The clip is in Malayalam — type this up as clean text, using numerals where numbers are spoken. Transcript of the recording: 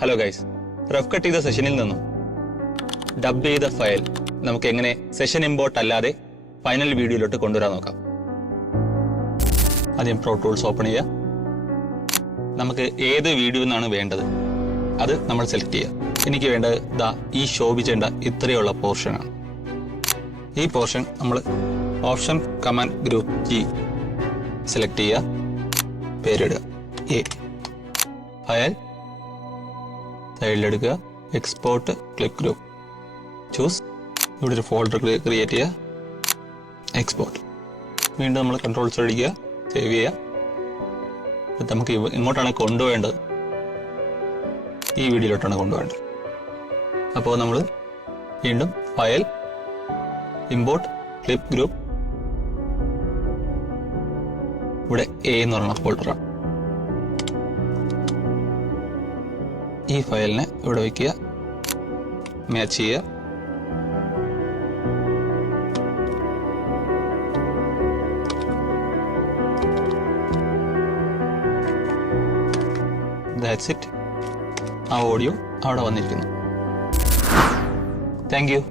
ഹലോ ഗൈസ്, റഫ് കട്ട് ചെയ്ത സെഷനിൽ നിന്നും ഡബ് ചെയ്ത ഫയൽ നമുക്ക് എങ്ങനെ സെഷൻ ഇമ്പോർട്ട് അല്ലാതെ ഫൈനൽ വീഡിയോയിലോട്ട് കൊണ്ടുവരാൻ നോക്കാം. ആദ്യം പ്രോ ടൂൾസ് ഓപ്പൺ ചെയ്യുക. നമുക്ക് ഏത് വീഡിയോ എന്നാണ് വേണ്ടത് അത് നമ്മൾ സെലക്ട് ചെയ്യുക. എനിക്ക് വേണ്ടത് ഈ ശോഭിച്ചേണ്ട ഇത്രയുള്ള പോർഷനാണ്. ഈ പോർഷൻ നമ്മൾ option command group G select ചെയ്യുക, പേരിടുക എ, ഫയൽ സൈഡിലെടുക്കുക, എക്സ്പോർട്ട് ക്ലിപ്പ് ഗ്രൂപ്പ് ചൂസ്. ഇവിടെ ഒരു ഫോൾഡർ ക്രിയേറ്റ് ചെയ്യുക, എക്സ്പോർട്ട്. വീണ്ടും നമ്മൾ കൺട്രോൾസ് അടിക്കുക, സേവ് ചെയ്യുക. നമുക്ക് എങ്ങോട്ടാണ് കൊണ്ടുപോകേണ്ടത്? ഈ വീഡിയോയിലോട്ടാണ് കൊണ്ടുപോകേണ്ടത്. അപ്പോൾ നമ്മൾ വീണ്ടും ഫയൽ, ഇമ്പോർട്ട് ക്ലിപ്പ് ഗ്രൂപ്പ്, ഇവിടെ എ എന്ന് പറയുന്ന ഫോൾഡറാണ്. ഈ ഫയലിനെ ഇവിടെ വയ്ക്കുക, മാച്ച് ചെയ്യുക. That's it. ആ ഓഡിയോ അവിടെ വന്നിരിക്കുന്നു. Thank you.